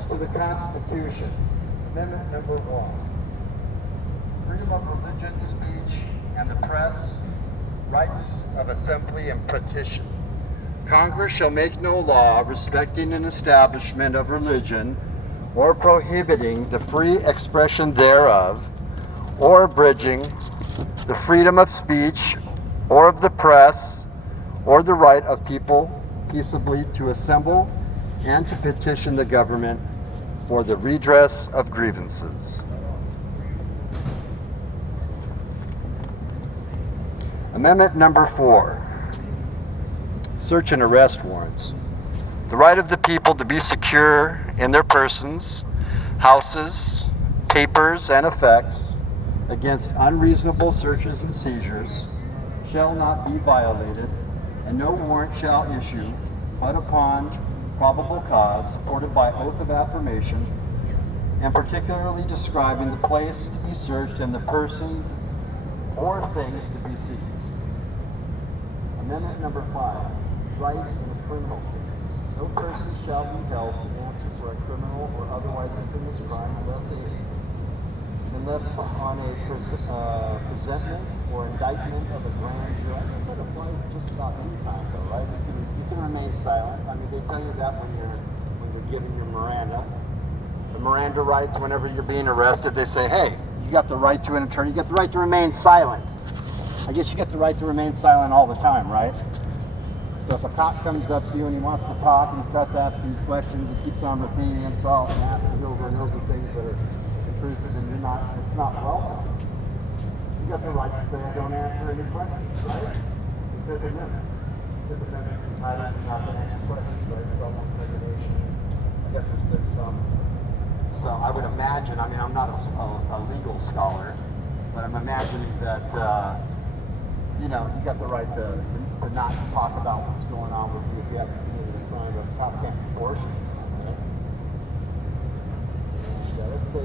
Amendments to the Constitution. Amendment number 1. Freedom of religion, speech, and the press, rights of assembly and petition. Congress shall make no law respecting an establishment of religion or prohibiting the free expression thereof, or abridging the freedom of speech or of the press, or the right of people peaceably to assemble and to petition the government for the redress of grievances. Amendment number 4. Search and arrest warrants. The right of the people to be secure in their persons, houses, papers, and effects against unreasonable searches and seizures shall not be violated, and no warrant shall issue but upon probable cause supported by oath of affirmation, and particularly describing the place to be searched and the persons or things to be seized. Amendment number 5. Right in a criminal case. No person shall be held to answer for a criminal or otherwise infamous crime unless on a presentment or indictment of a grand jury. I guess that applies just about any time, though, right? You can remain silent. I mean, they tell you that when you're giving your Miranda. The Miranda rights, whenever you're being arrested, they say, hey, you got the right to an attorney. You got the right to remain silent. I guess you get the right to remain silent all the time, right? So if a cop comes up to you and he wants to talk and he starts asking you questions, he keeps on repeating himself and asking over and over things that are intrusive, and it's not welcome. You got the right to say, I don't answer any questions, right? The Fifth Amendment. Fifth Amendment entitles you not to answer questions, right? Self-incrimination. I guess there's been some. So I would imagine, I mean, I'm not a legal scholar, but I'm imagining that, you got the right to not talk about what's going on with you if you haven't committed a crime, but the cop can't force you. Let's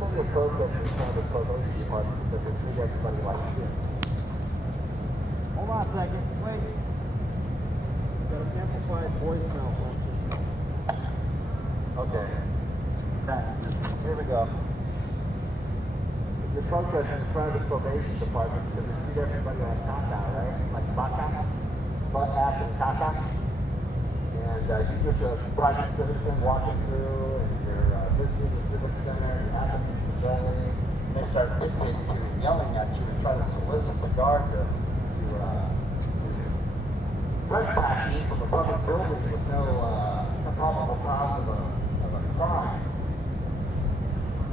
say you're protesting in front of the probation department because they treat everybody like shit. Hold on a second, wait. You've got an amplified voice malfunction. Okay. Here we go. The protest is in front of the probation department because they treat everybody like caca, right? Like caca, butt, ass, and caca. And you're just a private citizen walking through, and you're visiting the civic center, you happen to be the building, and they start dictating to you and yelling at you and try to solicit the guard to trespass you from a public building with no probable cause of a crime.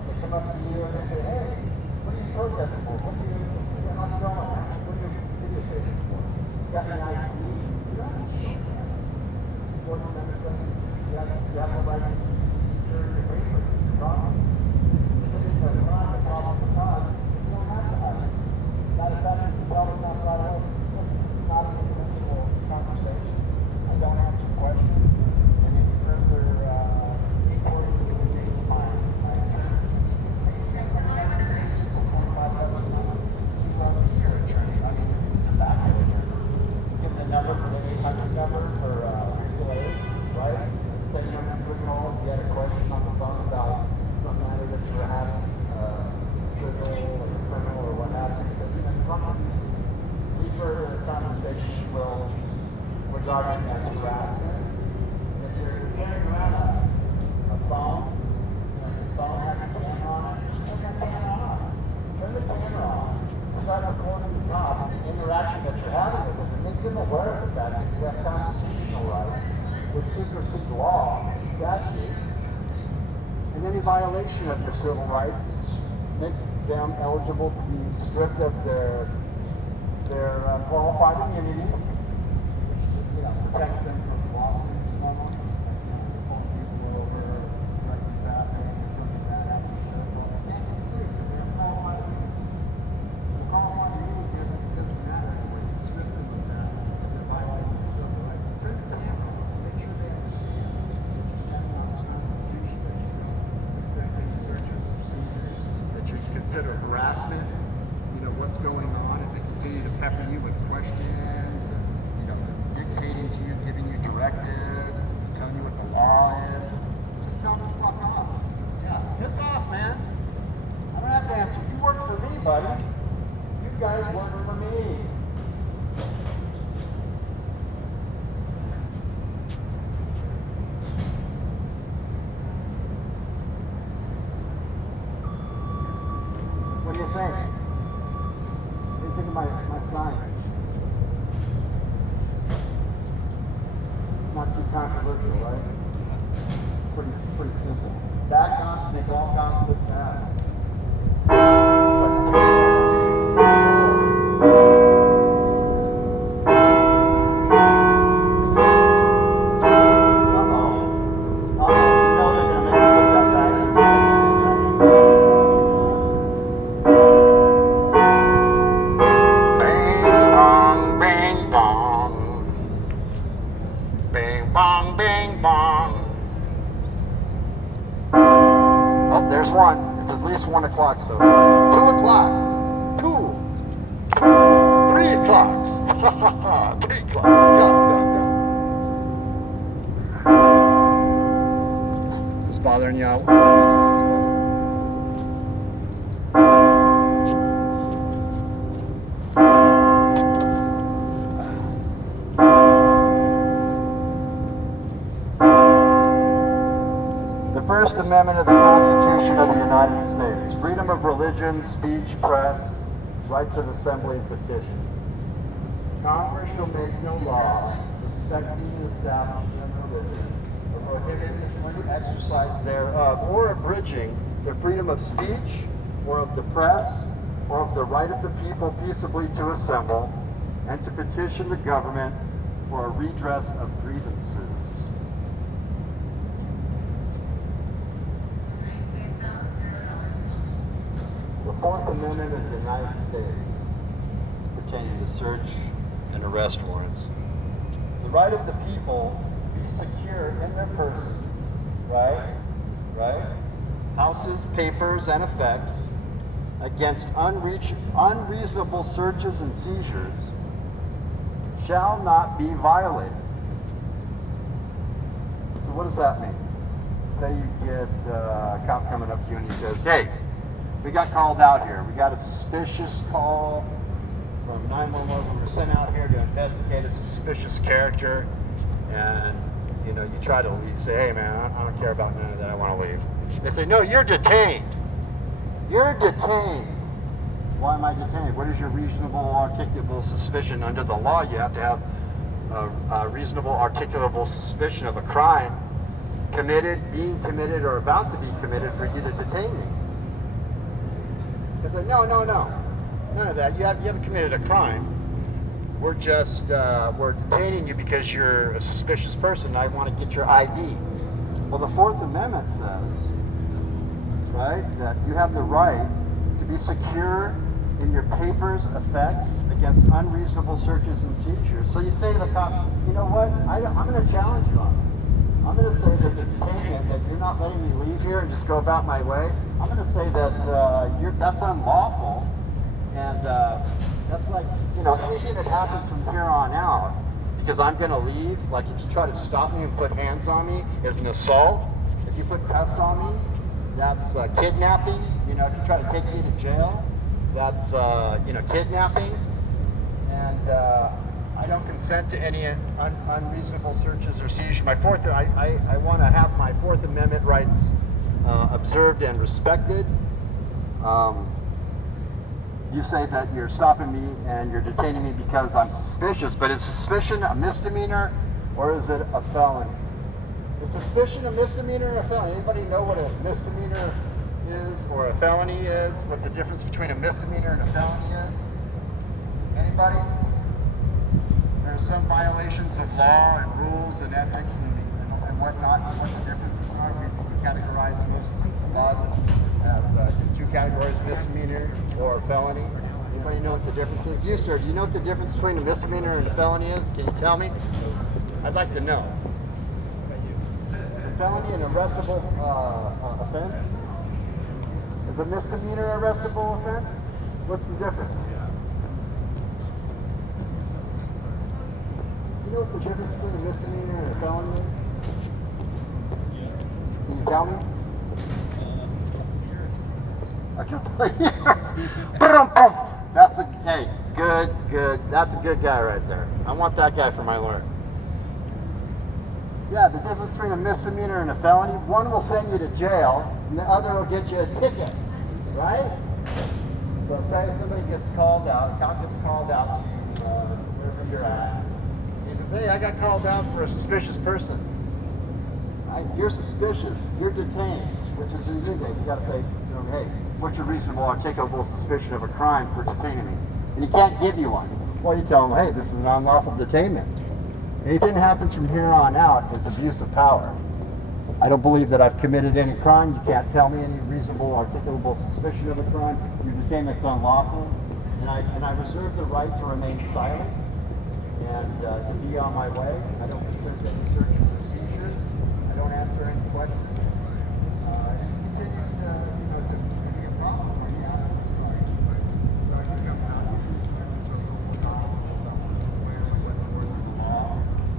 They come up to you and they say, hey, what are you protesting for? How's it going? What are you videotaping for? You got any ID? You don't have to show that. Fourth Amendment says you have the right to be secure in your papers and your property. If they didn't have a crime or probable cause, you don't have to have it. Matter of fact, you can tell them not right away. Listen, this is not a confidential conversation. I don't answer questions. And any further inquiries will be made to my attorney. Give the number for the 800 number for legal aid, right? Say you want to call if you had a question on the phone about some matter that you were having, civil or criminal or what have you. So talk to these people. Any further conversation will regarding as harassment. If you're carrying around a phone, your phone has a camera on it, just turn that camera on. Turn the camera on. Start recording the cop and the interaction that you're having with them, and make them aware of the fact that you have constitutional rights, which supersedes law and statute. And any violation of your civil rights makes them eligible to be stripped of their qualified immunity, which protects them from lawsuits and all that. Pull people over, directing traffic, or something like that. Doesn't matter where you strip them of that, if they're violating their civil rights. Turn the camera on, make sure they understand that you're standing on the Constitution, that you don't accept any searches or seizures, that you consider harassment, what's going on, if they continue to pepper you with questions, and, dictating to you, giving you directives, telling you what the law is. just tell them to fuck off. Yeah, piss off, man. I don't have to answer. You work for me, buddy. You guys work for me. What do you think? What do you think of my sign? Not too controversial, right? Pretty simple. Bad cops make all cops look bad. There's one. It's at least 1 o'clock, so 2 o'clock. 3 o'clocks. 3 o'clocks. Yeah. Is this bothering you? First Amendment of the Constitution of the United States. Freedom of religion, speech, press, rights of assembly and petition. Congress shall make no law respecting the establishment of religion or prohibiting the free exercise thereof or abridging the freedom of speech or of the press or of the right of the people peaceably to assemble and to petition the government for a redress of grievances. The Fourth Amendment of the United States pertaining to search and arrest warrants. The right of the people be secure in their persons, right? Houses, papers, and effects against unreasonable searches and seizures shall not be violated. So what does that mean? Say you get a cop coming up to you and he says, hey, we got called out here. We got a suspicious call from 911. We were sent out here to investigate a suspicious character. And, you know, you try to leave. Say, hey, man, I don't care about none of that. I want to leave. They say, no, you're detained. You're detained. Why am I detained? What is your reasonable, articulable suspicion? Under the law, you have to have a reasonable, articulable suspicion of a crime committed, being committed, or about to be committed for you to detain me. They say, no, none of that. You haven't committed a crime. We're just, we're detaining you because you're a suspicious person and I want to get your ID. Well, the Fourth Amendment says, right, that you have the right to be secure in your papers, effects, against unreasonable searches and seizures. So you say to the cop, you know what, I'm going to challenge you on this. I'm going to say that the detainment, that you're not letting me leave here and just go about my way. I'm going to say that that's unlawful, and that's like, you know, anything that happens from here on out, because I'm going to leave, like if you try to stop me and put hands on me, is an assault. If you put cuffs on me, that's kidnapping. You know, if you try to take me to jail, that's, you know, kidnapping. And I don't consent to any unreasonable searches or seizures. I want to have my Fourth Amendment rights observed and respected. You say that you're stopping me and you're detaining me because I'm suspicious, but is suspicion a misdemeanor or is it a felony? Is suspicion a misdemeanor or a felony? Anybody know what a misdemeanor is or a felony is? What the difference between a misdemeanor and a felony is? Anybody? There's some violations of law and rules and ethics and whatnot, and what the differences are. We categorize most laws as two categories, misdemeanor or felony. Anybody know what the difference is? You, sir, do you know what the difference between a misdemeanor and a felony is? Can you tell me? I'd like to know. Is a felony an arrestable offense? Is a misdemeanor an arrestable offense? What's the difference? You know what the difference between a misdemeanor and a felony is? Can you you tell me? A couple of years. That's a, hey, good. That's a good guy right there. I want that guy for my lawyer. Yeah, the difference between a misdemeanor and a felony, one will send you to jail, and the other will get you a ticket, right? So say somebody gets called out, a cop gets called out to you, wherever you're at. He says, hey, I got called out for a suspicious person. Right? You're suspicious, you're detained, which is illegal. You gotta say to him, hey, what's your reasonable articulable suspicion of a crime for detaining me? And he can't give you one. Well, you tell him, hey, this is an unlawful detainment. Anything that happens from here on out is abuse of power. I don't believe that I've committed any crime. You can't tell me any reasonable articulable suspicion of a crime. Your detainment's unlawful. And I reserve the right to remain silent and to be on my way. I don't consent to any searches or seizures. I don't answer any questions. It continues to, to be a problem when you ask me.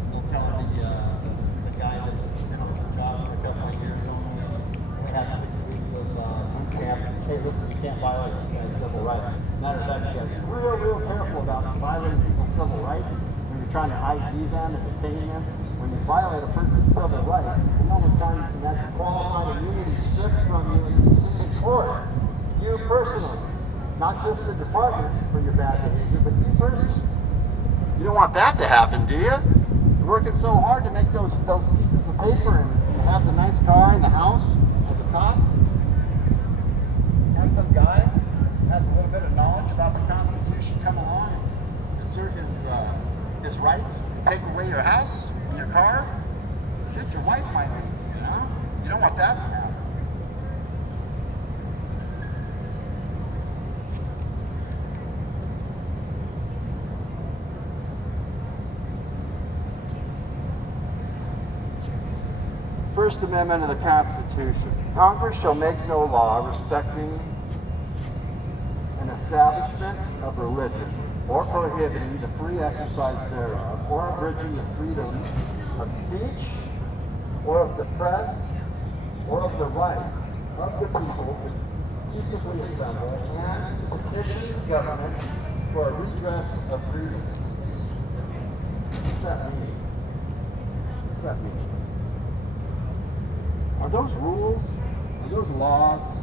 We'll tell the guy that's been on the job for a couple of years only had 6 weeks of boot camp. Hey, listen, you can't violate this guy's civil rights. Matter of fact, you got to be real careful about violating people's civil rights when you're trying to ID them and detain them. When you violate a person's civil rights, it's the only time you can have qualified immunity stripped from you in the same court. You personally, not just the department for your bad behavior, but you personally. You don't want that to happen, do you? You're working so hard to make those pieces of paper and have the nice car and the house as a cop. Have some guy has a little bit of knowledge about the Constitution come along and assert his rights and take away your house and your car. Shit, your wife might leave, You don't want that to happen. First Amendment of the Constitution. Congress shall make no law respecting an establishment of religion or prohibiting the free exercise thereof or abridging the freedom of speech or of the press or of the right of the people to peaceably assemble and to petition the government for a redress of grievances. What's that mean? What's that mean? Are those rules? Are those laws?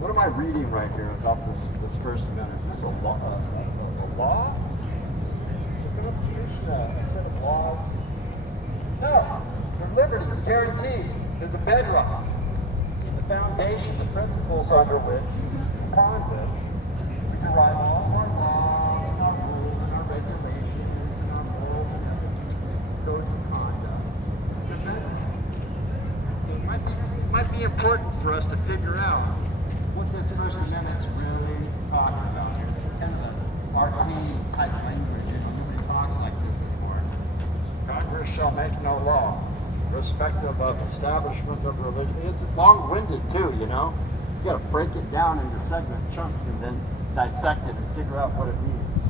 What am I reading right here about this First Amendment? Is this a law? A law? Is the Constitution a set of laws? No. They're liberties guaranteed. They're the bedrock, the foundation, the principles under which, upon which, we derive all of our laws and our rules and our regulations and our morals and ethics, codes of conduct. It's the bedrock. It might be important for us to figure out what this First Amendment's really talking about here. It's kind of an arcane type language, nobody talks like this anymore. Congress shall make no law respective of establishment of religion. It's long-winded too, You got to break it down into segment chunks and then dissect it and figure out what it means.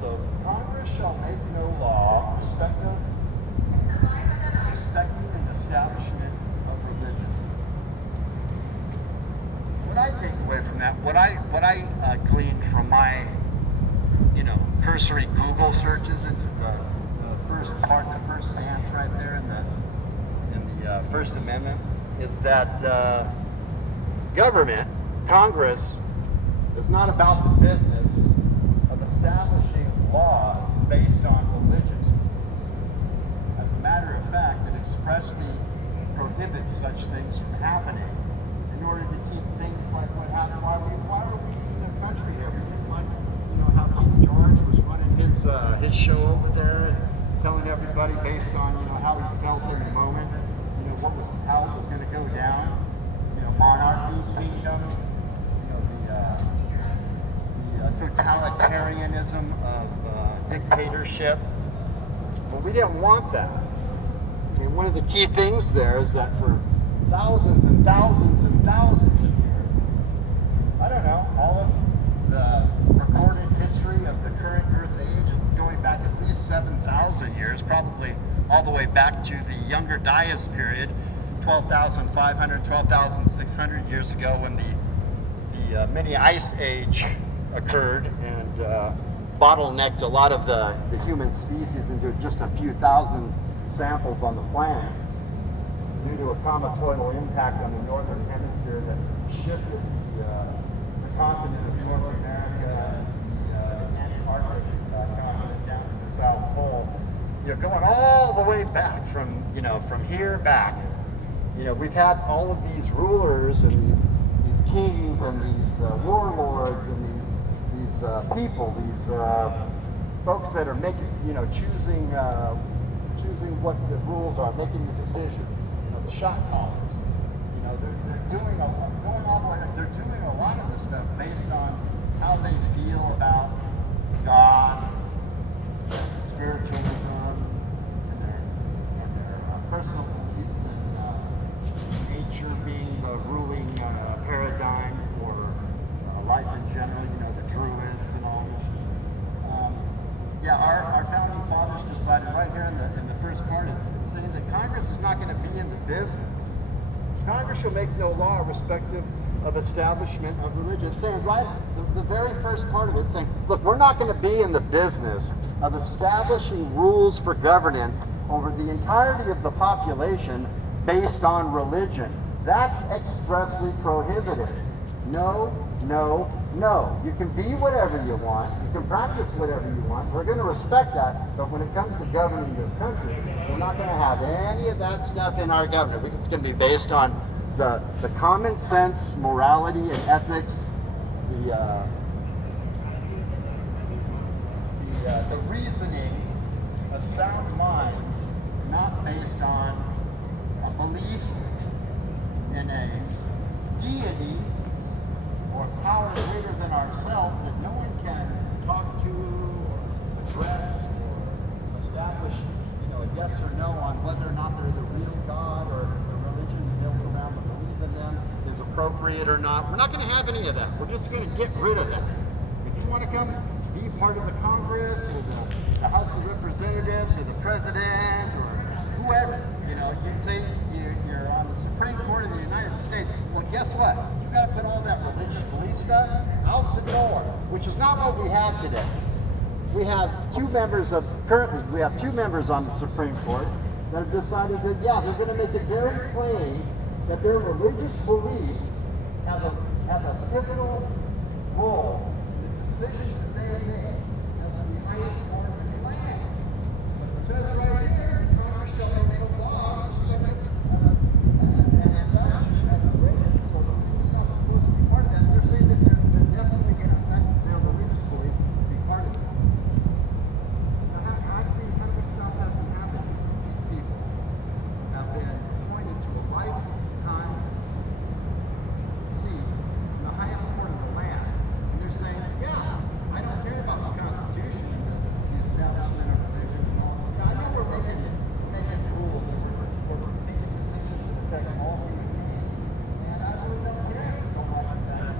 So Congress shall make no law respecting an establishment of religion. What I take away from that, what I gleaned from my, cursory Google searches into the first part, the first stance right there in the First Amendment, is that government, Congress, is not about the business of establishing laws based on religious beliefs. As a matter of fact, it expressly prohibits such things from happening in order to keep things like what happened. Why are we in a country here? We didn't like, how King George was running his show over there and telling everybody based on, how he felt in the moment, how it was going to go down. Monarchy, kingdom, the totalitarianism of dictatorship. But we didn't want that. One of the key things there is that for thousands and thousands and thousands of years, I don't know, all of the recorded history of the current Earth age, going back at least 7,000 years, probably all the way back to the Younger Dias period, 12,500, 12,600 years ago, when the mini ice age occurred and bottlenecked a lot of the human species into just a few thousand samples on the planet due to a cometidal impact on the northern hemisphere that shifted the continent of North America, the Antarctic continent down to the South Pole. Going all the way back from here back. We've had all of these rulers and these kings and these warlords and these people, these folks that are making, choosing what the rules are, making the decisions. The shot callers. They're doing a lot of this stuff based on how they feel about God, spiritualism, and their personal beliefs in nature being the ruling paradigm for life in general. The Druids and all this. Our founding fathers decided right here in the first part, it's saying that Congress is not going to be in the business. Congress shall make no law irrespective of establishment of religion. It's saying right, the very first part of it, saying, look, we're not going to be in the business of establishing rules for governance over the entirety of the population based on religion. That's expressly prohibited. No, no, no. You can be whatever you want. You can practice whatever you want. We're going to respect that. But when it comes to governing this country, we're not going to have any of that stuff in our government. It's going to be based on the common sense, morality, and ethics, the reasoning of sound minds, not based on a belief in a deity or power greater than ourselves that no one can talk to or address or establish, a yes or no on whether or not they're the real God or the religion built around the belief in them is appropriate or not. We're not going to have any of that. We're just going to get rid of that. If you want to come be part of the Congress or the House of Representatives or the President or whoever, you'd say you're on the Supreme Court of the United States. Well, guess what? You've got to put all that religious belief stuff out the door, which is not what we have today. We have currently we have two members on the Supreme Court that have decided that, they're going to make it very plain that their religious beliefs have a pivotal role in the decisions that they have made as the highest court in the land. It says right here, Congress shall make no law respecting an establishment of religion. So the people's not supposed to be part of that. They're saying that they're definitely going to affect their religious beliefs to be part of it. How do we stop that from happening? Some of these people have been appointed to a lifetime seat in the highest court of the land. And they're saying, I don't care about the Constitution, the establishment of religion and all. I know we're making rules or we're making decisions that affect all human beings. And I really don't care if you don't like that.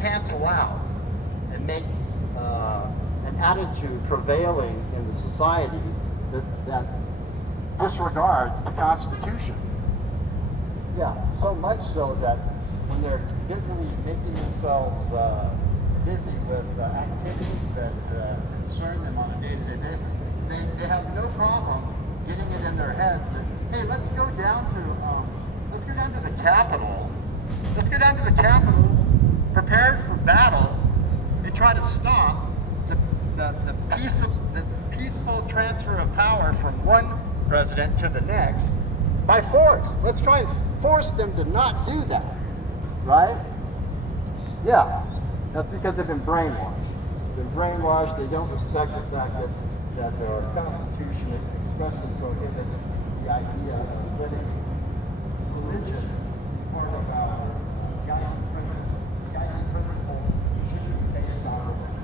Cancel out and make an attitude prevailing in the society that disregards the Constitution. So much so that when they're busily making themselves busy with activities that concern them on a day-to-day basis, they have no problem getting it in their heads that, hey, let's go down to the Capitol. Let's go down to the Capitol, prepared for battle, and try to stop the peaceful transfer of power from one president to the next by force. Let's try and force them to not do that, right? Yeah, that's because they've been brainwashed. They've been brainwashed. They don't respect the fact that our Constitution expressly prohibits the idea of letting religion be part of our guiding principles. Guiding principles should be based on religion.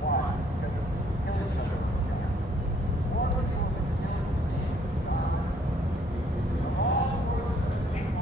Why? Because we kill each other. More people have been killed than all the world people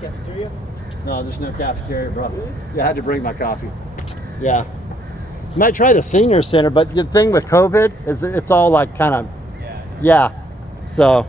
Cafeteria? No, there's no cafeteria, bro. Yeah, I had to bring my coffee. Yeah. Might try the senior center, but the thing with COVID is it's all like kind of, yeah. So